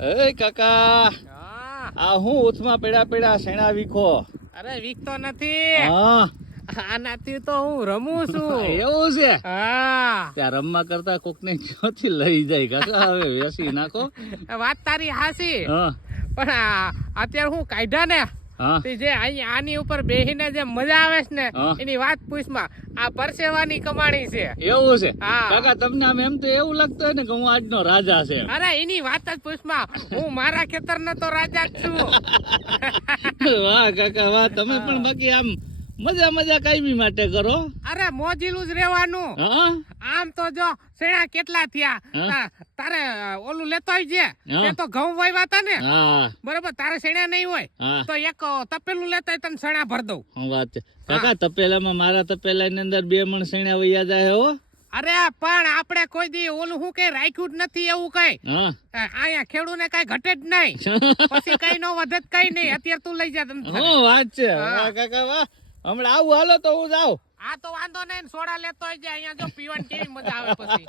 એ કાકા હા. આ હું ઉથમાં પેડા પેડા શેણા વીખો. અરે વીકતો નથી, હા આનાથી તો હું રમું છું. એવું છે? હા, ત્યાં રમવા કરતા કોક ને ક્યાંથી લઈ જાય કાકા, હવે વેસી નાખો. વાત તારી હાસી, હા પણ અત્યારે હું કાઢ્યા ને હા તે જે આની ઉપર બેહીને જે મજા આવે છે ને હા. એની વાત પૂછમાં. આ પરસેવાની કમાણી છે. એવું છે? હા. કાકા તમને આમ એમ તો એવું લાગતું હોય ને કે હું આજનો રાજા છે. અરે એની વાત જ પૂછમાં, હું મારા ખેતરનો તો રાજા જ છું. વાહ કાકા વાહ, તમે પણ બાકી આમ મજા મજા કાયમી માટે કરો. અરે મોજીલું જ રહેવાનું. હા આમ તો જો શેણા કેટલા થયા. હા. તારે ઓલું લેતો આવજે. હા. તે તો ઘઉં વાવ્યા હતા ને, હા બરોબર? તારે શેણા નહીં હોય હા તો એક તપેલું લેતા તને શેણા ભર દઉં. શું વાત છે કાકા? તપેલામાં મારા તપેલાની અંદર 2 મણ શેણા વૈયા જાય હો. અરે પણ આપણે કોઈ દી ઓલું હું કઈ રાખ્યું જ નથી એવું કઈ. હા અહીંયા ખેડૂને કઈ ઘટે જ નહીં, પછી કઈ નો વધે જ કઈ નહીં. અત્યારે તું લઈ જા તને થારે. શું વાત છે? હા. વાહ કાકા વાહ, હમણાં આવું હાલો તો હું જાઉં. આ તો વાંધો નહીં, સોડા લેતો હોય છે. અહીંયા જો પીવાની કેવી મજા આવે પછી.